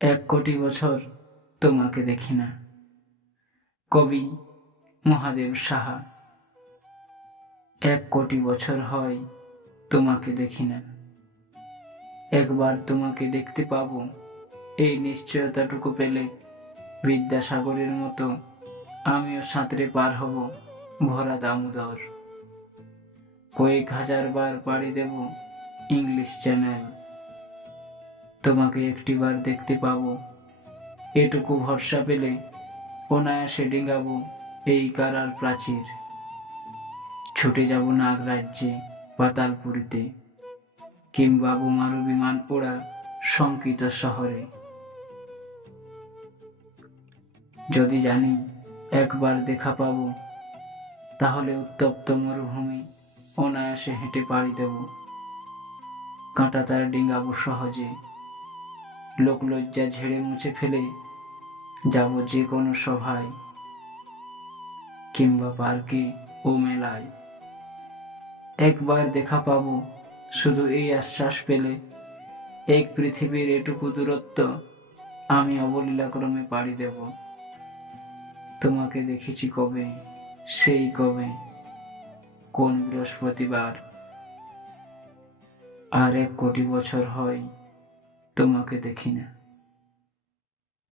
1 কোটি বছর তোমাকে দেখি না। কবি মহাদেব সাহা। 1 কোটি বছর হয় তোমাকে দেখি না। একবার তোমাকে দেখতে পাবো, এই নিশ্চয়তাটুকু পেলে বিদ্যাসাগরের মতো আমিও সাঁতরে পার হব ভরা দামোদর। কয়েক হাজার বার পাড়ি দেব ইংলিশ চ্যানেল। তোমাকে একটিবার দেখতে পাবো, এটুকু ভরসা পেলে অনায়াসে ডিঙাবো এই কারার প্রাচীর। ছুটে যাব নাগরাজ্যে, পাতালপুরীতে, কিংবা বোমারু বিমান ওড়া শঙ্কিত শহরে। যদি জানি একবার দেখা পাবো, তাহলে উত্তপ্ত মরুভূমি অনায়াসে হেঁটে পাড়ি দেব। কাঁটাতার ডিঙাবো সহজে, লোকলজ্জা ঝেড়ে মুছে ফেলে যাব যে কোনো সভায়, কিংবা পার্কে ও মেলায়। একবার দেখা পাবো, শুধু এই আশ্বাস পেলে এক পৃথিবীর এটুকু দূরত্ব আমি অবলীলাক্রমে পাড়ি দেব। তোমাকে দেখেছি কবে, সেই কবে, কোন বৃহস্পতিবার। আর 1 কোটি বছর হয় তোমাকে দেখি না।